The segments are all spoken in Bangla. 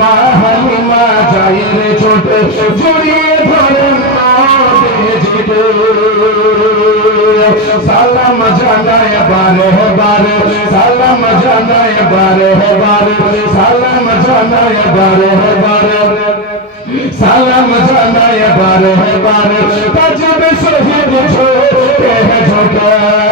মা হালিমা যায় রে ছোটে, জড়িয়ে ধরে সালাম জানায় বারে বারে সালাম জানায় বারে বারে সালাম জানায় বারে বারে সালাম জানায় বারে বারে তাজবে শহীদ ছোটে ছোটে।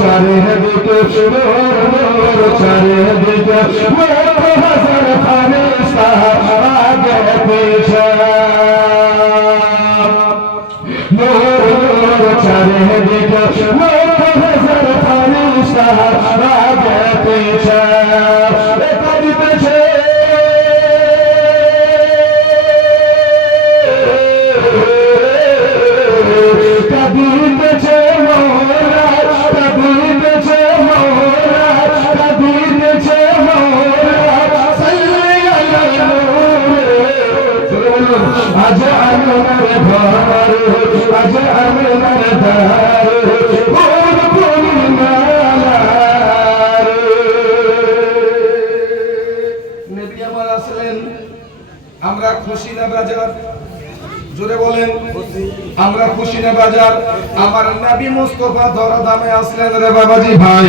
চারিদিকে লক্ষ হাজার ফরিস্তা আগে পিছে করিতেছে আমার খুশি না বাজার? জোরে বলেন। আমরা খুশি না বাজার? আমার নবী মুস্তফা ধরা দামে আসলেন রে বাবাজি ভাই।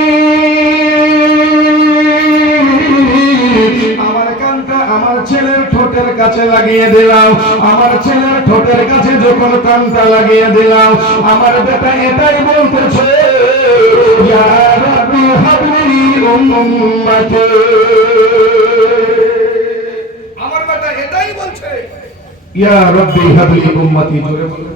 ঠোঁটের কাছে লাগিয়ে দিলাম। আমার ছেলের ঠোঁটের কাছে যখন কানটা লাগিয়ে দিলাম আমার বেটা এটাই বলতেছে ইয়া রাব্বি হাবলি উম্মতি। আমার বেটা এটাই বলছে। ইয়া রব্বি হাবলি উম্মতি। জোরে বলুন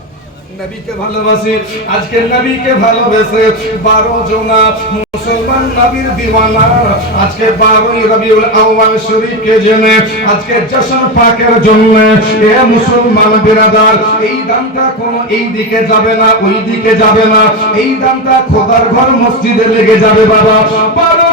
নবীকে ভালোবাসি আজকে নবীকে ভালোবেসে বারো জনা মুসলমান নবীর দিওয়ানা। আজকে বারোই রবিউল আউয়াল শরীফকে জেনে, আজকে জশন পাকের জন্য, এ মুসলমান বিরাদার, এই দানটা কোন এই দিকে যাবে না, ওই দিকে যাবে না, এই দানটা খোদার ঘর মসজিদে লেগে যাবে বাবা। বারো